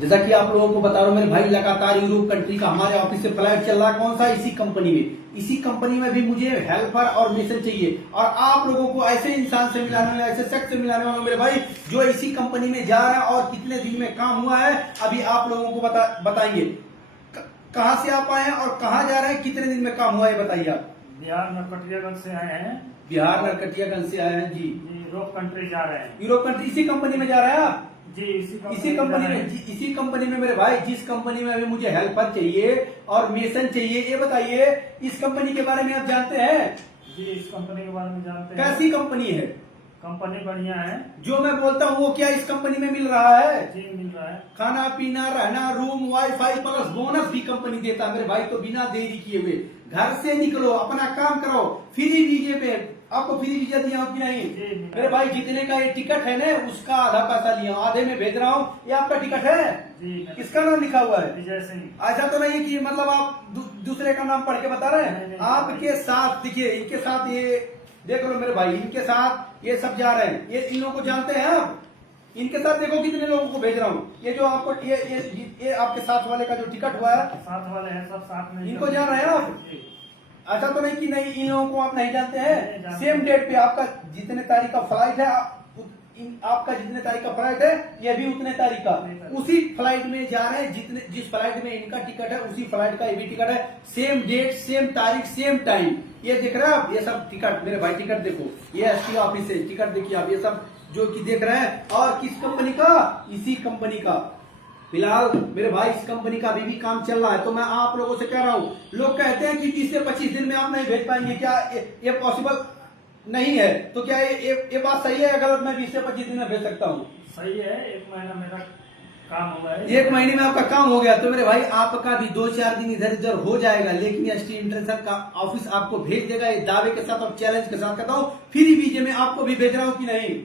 जैसा कि आप लोगों को बता रहा हूँ मेरे भाई, लगातार यूरोप कंट्री का हमारे ऑफिस से फ्लाइट चल रहा है। कौन सा? इसी कंपनी में। इसी कंपनी में भी मुझे हेल्पर और मिशन चाहिए, और आप लोगों को ऐसे इंसान से मिलाने वाला, ऐसे शख्स से मिलाने वाला मेरे भाई, जो इसी कंपनी में जा रहा है और कितने दिन में काम हुआ है अभी आप लोगों को बताइए। कहाँ से आप आए हैं और कहाँ जा रहे हैं, कितने दिन में काम हुआ है बताइए आप। बिहार नरकटियागंज से आए हैं। बिहार नरकटियागंज से आए हैं जी। यूरोप कंट्री जा रहे हैं। यूरोप कंट्री इसी कंपनी में जा रहे हैं आप? जी इसी कंपनी में मेरे भाई, जिस कंपनी में अभी मुझे हेल्पर चाहिए और मिशन चाहिए, ये बताइए इस कंपनी के बारे में आप जानते हैं? जी, इस कंपनी के बारे में जानते हैं। कैसी कंपनी है? कंपनी बढ़िया है। जो मैं बोलता हूँ वो क्या इस कंपनी में मिल रहा है? जी, मिल रहा है। खाना पीना, रहना, रूम, वाईफाई प्लस बोनस भी कंपनी देता है मेरे भाई। तो बिना देरी किए हुए घर से निकलो, अपना काम करो, फ्री वीजे पे। आपको फ्री वीजा दिया हो कि नहीं? मेरे भाई, जितने का ये टिकट है ना उसका आधा पैसा लिया, आधे में भेज रहा हूँ। ये आपका टिकट है? जी। किसका नाम लिखा हुआ है? विजय सिंह। ऐसा तो नहीं कि मतलब आप दूसरे का नाम पढ़ के बता रहे हैं? नहीं। आपके साथ देखिए, इनके साथ ये देख लो मेरे भाई, इनके साथ ये सब जा रहे हैं। ये इन लोगों को जानते हैं आप? इनके साथ देखो कितने लोगों को भेज रहा हूँ। ये जो आपको ये आपके साथ वाले का जो टिकट हुआ है, साथ वाले हैं, सब साथ में। इनको जान रहे हैं आप? ऐसा तो नहीं कि नहीं इन लोगों को आप नहीं जानते हैं। सेम डेट पे आपका जितने तारीख का फ्लाइट है, आपका जितने तारीख का फ्लाइट है ये भी उतने तारीख का, उसी फ्लाइट में जा रहे हैं। जिस फ्लाइट में इनका टिकट है उसी फ्लाइट का ये भी टिकट है। सेम डेट, सेम तारीख, सेम टाइम। ये दिख रहा है आप? ये सब टिकट मेरे भाई, टिकट देखो, ये एसटी ऑफिस से टिकट देखिए आप, ये सब जो कि देख रहे हैं। और किस कंपनी का? इसी कंपनी का। फिलहाल मेरे भाई इस कंपनी का अभी भी काम चल रहा है। तो मैं आप लोगों से कह रहा हूँ, लोग कहते हैं कि 20 से 25 दिन में आप नहीं भेज पाएंगे, क्या ये पॉसिबल नहीं है? तो क्या ये बात सही है या गलत? मैं 20 से 25 दिन में भेज सकता हूँ? सही है। 1 महीना मेरा काम हुआ है। 1 महीने में आपका काम हो गया तो मेरे भाई आपका भी 2-4 दिन इधर उधर हो जाएगा, लेकिन एसटी इंटरनेशनल का ऑफिस आपको भेज देगा। ये दावे के साथ और चैलेंज के साथ कहता हूँ, फ्री वीजे में आपको भी भेज रहा हूँ कि नहीं?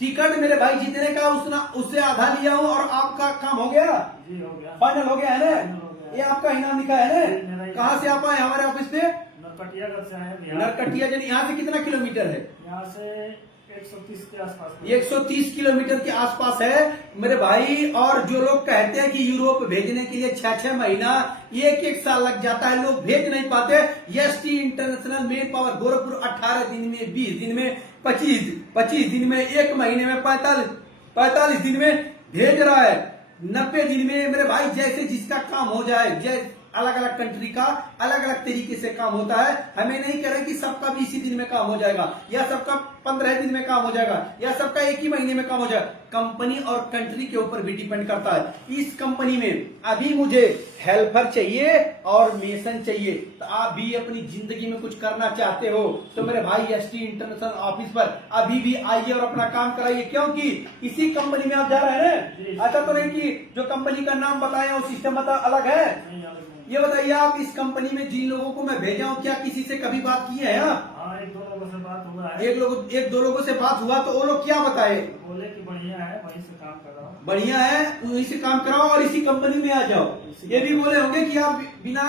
टिकट मेरे भाई जितने का उससे आधा लिया हूँ और आपका काम हो गया। जी, हो गया। फाइनल हो गया है ना? ये आपका इनाम लिखा है ना? कहाँ से आप आए हमारे ऑफिस पे? नरकटियागंज से आए हैं। नरकटियागंज। यहाँ से कितना किलोमीटर है? यहाँ से 130 के आसपास। 130 किलोमीटर के आसपास है मेरे भाई। और जो लोग कहते हैं कि यूरोप भेजने के लिए 6-6 महीना, 1-1 साल लग जाता है, लोग भेज नहीं पाते। ST international main power Gorakhpur 18 दिन में, 20 दिन में, 25 दिन में, 1 महीने में, 45 दिन में भेज रहा है। 90 दिन में मेरे भाई, जैसे जिसका काम हो जाए। जैसे अलग अलग कंट्री का अलग अलग तरीके से काम होता है। हमें नहीं कह रहे कि सबका 20 दिन में काम हो जाएगा, या सबका 15 दिन में काम हो जाएगा, या सबका 1 ही महीने में काम हो जाएगा। कंपनी और कंट्री के ऊपर भी डिपेंड करता है। इस कंपनी में अभी मुझे हेल्पर चाहिए और मिशन चाहिए। तो आप भी अपनी जिंदगी में कुछ करना चाहते हो तो मेरे भाई एसटी इंटरनेशनल ऑफिस पर अभी भी आइए और अपना काम कराइए, क्योंकि इसी कंपनी में आप जा रहे हैं। ऐसा तो नहीं कि जो कंपनी का नाम बताया वो सिस्टम अलग है। ये बताइए आप, इस कंपनी में जिन लोगों को मैं भेजा हूँ, क्या किसी से कभी बात की है? हाँ, 1-2 लोगों से बात हुआ है। 1-2 लोगों से बात हुआ तो वो लोग क्या बताए? बोले कि बढ़िया है, वहीं से काम कर रहा हूँ। बढ़िया है, वहीं से काम कराओ और इसी कंपनी में आ जाओ। ये भी बोले होंगे कि आप बिना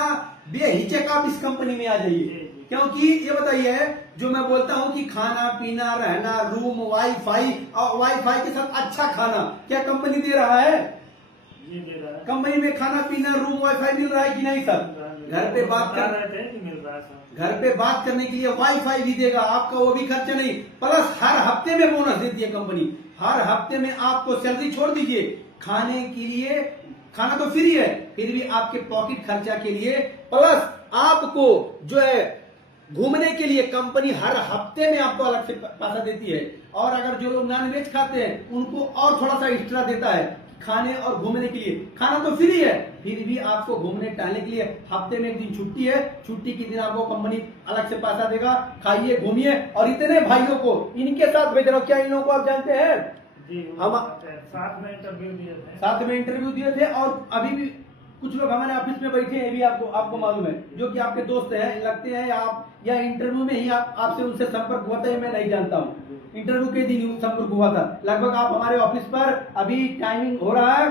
बेहिचक आप इस कंपनी में आ जाइए, क्योंकि ये बताइए, जो मैं बोलता हूँ कि खाना पीना, रहना, रूम, वाईफाई, और वाईफाई के साथ अच्छा खाना, क्या कंपनी दे रहा है? ये दे रहा है। कंपनी में खाना पीना, रूम, वाईफाई मिल रहा है कि नहीं सर? घर पे बात कर रहे थे कि मिल रहा है सर। घर पे बात करने के लिए वाईफाई भी देगा आपका, वो भी खर्चा नहीं। प्लस हर हफ्ते में बोनस देती है कंपनी। हर हफ्ते में आपको सैलरी, छोड़ दीजिए खाने के लिए, खाना तो फ्री है, फिर भी आपके पॉकेट खर्चा के लिए, प्लस आपको जो है घूमने के लिए कंपनी हर हफ्ते में आपको अलग से पैसा देती है। और अगर जो लोग नॉन वेज खाते हैं उनको और थोड़ा सा एक्स्ट्रा देता है खाने और घूमने के लिए। खाना तो फ्री है, फिर भी आपको घूमने टहलने के लिए हफ्ते में 1 दिन छुट्टी है। छुट्टी के दिन आपको कंपनी अलग से पैसा देगा। खाइए, घूमिए। और इतने भाइयों को इनके साथ भेज रहा हूँ। क्या इन लोगों को आप जानते हैं? हम साथ में इंटरव्यू दिए थे। और अभी भी कुछ लोग हमारे ऑफिस में बैठे हैं, ये भी आपको मालूम है, जो कि आपके दोस्त हैं लगते हैं, या इंटरव्यू में ही आपसे उनसे संपर्क हुआ था, मैं नहीं जानता हूँ। इंटरव्यू के दिन संपर्क हुआ था। लगभग आप हमारे ऑफिस पर, अभी टाइमिंग हो रहा है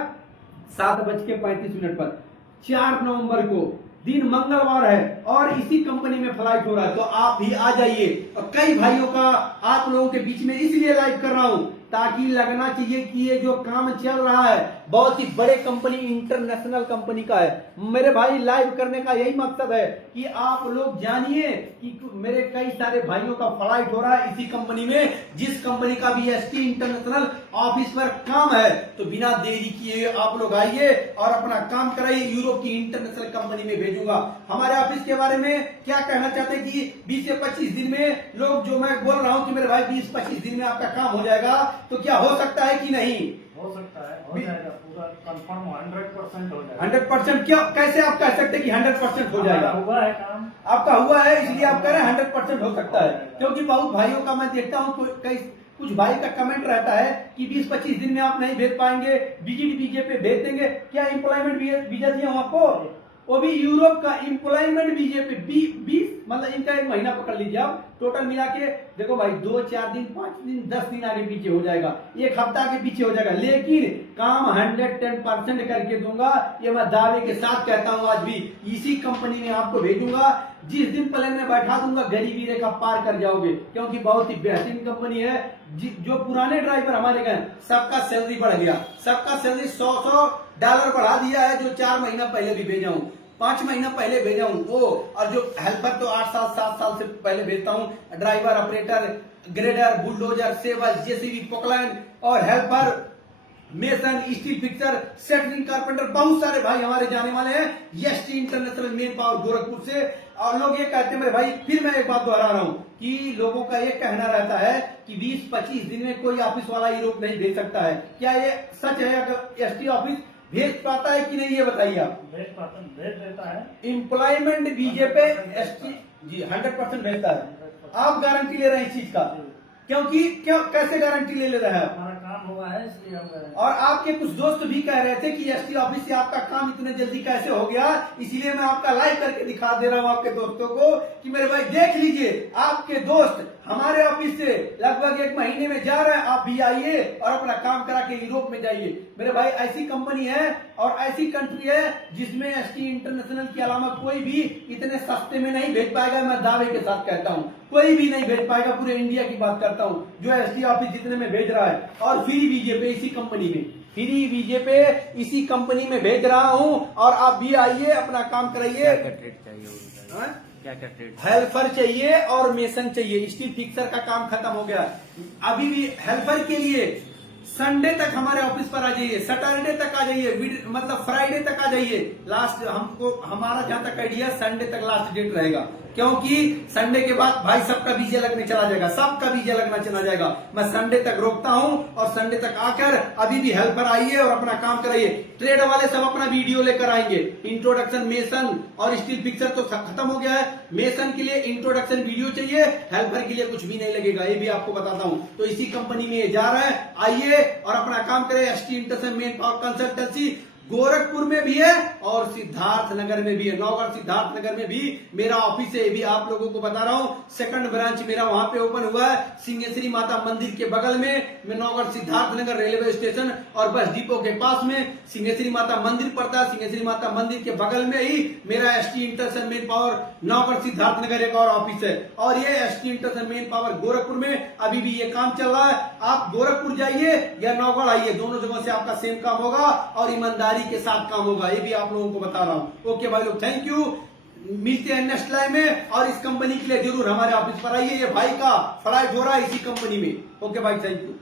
7:35 पर, 4 नवंबर को, दिन मंगलवार है, और इसी कंपनी में फ्लाइट हो रहा है। तो आप भी आ जाइए। और कई भाइयों का आप लोगों के बीच में इसलिए लाइव कर रहा हूं ताकि लगना चाहिए कि ये जो काम चल रहा है बहुत ही बड़े कंपनी, इंटरनेशनल कंपनी का है। मेरे भाई लाइव करने का यही मकसद है कि आप लोग जानिए कि मेरे कई सारे भाइयों का फ्लाइट हो रहा है इसी कंपनी में, जिस कंपनी का भी एसटी इंटरनेशनल ऑफिस पर काम है। तो बिना देरी किए आप लोग आइए और अपना काम कराइए। यूरोप की इंटरनेशनल कंपनी में भेजूंगा। हमारे ऑफिस के बारे में क्या कहना चाहते हैं कि 20 से 25 दिन में लोग, जो मैं बोल रहा हूं कि मेरे भाई 20-25 दिन में आपका काम हो जाएगा, तो क्या हो सकता है कि नहीं? हो सकता है, हो जाएगा, पूरा कंफर्म 100% हो जाएगा। 100% क्या, कैसे आप कह सकते हैं कि 100% हो जाएगा? हुआ है काम, आपका हुआ है इसलिए आप कह रहे हैं 100% हो सकता है। क्योंकि बहुत भाइयों का मैं देखता हूँ, कुछ भाई का कमेंट रहता है कि 20-25 दिन में आप नहीं भेज पाएंगे, विजिट वीजे पे भेज देंगे। क्या एम्प्लॉयमेंट वीजा दिया हूं आपको? वो भी यूरोप का एम्प्लॉयमेंट वीजे पे 20, मतलब इनका 1 महीना पकड़ लीजिए आप, टोटल मिला के देखो भाई, 2-4 दिन, 5 दिन, 10 दिन आगे पीछे हो जाएगा, 1 हफ्ता आगे पीछे हो जाएगा, लेकिन काम 110% करके दूंगा। ये मैं दावे के साथ कहता हूं। आज भी इसी कंपनी में आपको भेजूंगा। जिस दिन प्लेन में बैठा दूंगा गरीबी रेखा पार कर जाओगे, क्योंकि बहुत ही बेहतरीन कंपनी है। जो पुराने ड्राइवर हमारे गए, सबका सैलरी बढ़ गया, सबका सैलरी $100 बढ़ा दिया है। जो 4 महीना पहले भी भेजा हूं, 5 महीना पहले भेजा हूं वो, और जो हेल्पर तो 8 साल 7 साल से पहले भेजता हूं। ड्राइवर, ऑपरेटर, ग्रेडर, बुलडोजर, सेवर, जेसीबी, पोकलैंड और हेल्पर, मेसन, स्टील फिक्सर, सेटरिंग, कारपेंटर, बहुत सारे भाई हमारे जाने वाले हैं ST international main power Gorakhpur से। और लोग ये कहते हैं मेरे भाई, फिर मैं एक बात दोहरा रहा हूं कि लोगों का ये कहना रहता है कि 20-25 दिन में कोई ऑफिस वाला यूरोप नहीं भेज सकता है। क्या ये सच है? अगर एसटी ऑफिस भेज पाता है कि नहीं, ये बताइए आप। भेज देता है। एम्प्लॉयमेंट वीजे पे एसटी जी 100% भेजता है। आप गारंटी ले रहे हैं इस चीज का? क्योंकि कैसे गारंटी ले रहे हैं? हमारा काम हुआ है इसलिए हम गए। और आपके कुछ दोस्त भी कह रहे थे कि एसटी ऑफिस से आपका काम इतने जल्दी कैसे हो गया, इसीलिए मैं आपका लाइव करके दिखा दे रहा हूं आपके दोस्तों को कि मेरे भाई देख लीजिए, आपके दोस्त हमारे ऑफिस से लगभग 1 महीने में जा रहे हैं। आप भी आइए और अपना काम करा के यूरोप में जाइए। मेरे भाई ऐसी कंपनी है और ऐसी कंट्री है जिसमें एसटी इंटरनेशनल के अलावा कोई भी इतने सस्ते में नहीं भेज पाएगा। मैं दावे के साथ कहता हूं, कोई भी नहीं भेज पाएगा। पूरे इंडिया की बात करता हूं, जो एसटी ऑफिस जितने में भेज रहा है, और फ्री वीजे पे इसी कंपनी में, फ्री वीजे पे इसी कंपनी में भेज रहा हूं। और आप भी आइए, अपना काम कराइए। क्या ट्रेड? हेल्पर चाहिए और मेसन चाहिए। स्टील फिक्सर का काम खत्म हो गया। अभी भी हेल्पर के लिए संडे तक हमारे ऑफिस पर आ जाइए, सैटरडे तक आ जाइए, मतलब फ्राइडे तक आ जाइए। लास्ट हमको, हमारा जहां तक आइडिया, संडे तक लास्ट डेट रहेगा, क्योंकि संडे के बाद भाई सबका वीजा लगने चला जाएगा, सबका वीजा लगना चला जाएगा। मैं संडे तक रोकता हूं और संडे तक आकर अभी भी हेल्पर आइए और अपना काम कराइए। ट्रेड वाले सब अपना वीडियो लेकर आएंगे। इंट्रोडक्शन, मेसन और स्टील फिक्सर तो खत्म हो गया है। मेसन के लिए इंट्रोडक्शन वीडियो चाहिए, हेल्पर के लिए कुछ भी नहीं लगेगा, ये भी आपको बताता हूं। तो इसी कंपनी में जा रहा है, आइए और अपना काम करें। ST international main power consultancy Gorakhpur में भी है और सिद्धार्थ नगर में भी है। नौगढ़ सिद्धार्थ नगर में भी मेरा ऑफिस है, ये भी आप लोगों को बता रहा हूं। सेकंड ब्रांच मेरा वहां पे ओपन हुआ है, सिंहेश्वरी माता मंदिर के बगल में। नौगढ़ सिद्धार्थ नगर रेलवे स्टेशन और बस डिपो के पास में सिंहेश्वरी माता मंदिर पड़ता है। सिंहेश्वरी माता मंदिर के बगल में ही मेरा ST international main power Naugarh Siddharth Nagar एक और ऑफिस है। और ये ST international main power Gorakhpur में अभी भी ये काम चल रहा है। आप गोरखपुर जाइए या नौगढ़ आइए, दोनों जगह से आपका सेम काम होगा और ईमानदारी के साथ काम होगा, ये भी आप लोगों को बता रहा हूं। ओके भाई लोग, थैंक यू। मिलते हैं नेक्स्ट लाइव में, और इस कंपनी के लिए जरूर हमारे ऑफिस पर आइए। ये भाई का फ्लाइट हो रहा है इसी कंपनी में। ओके भाई, थैंक यू।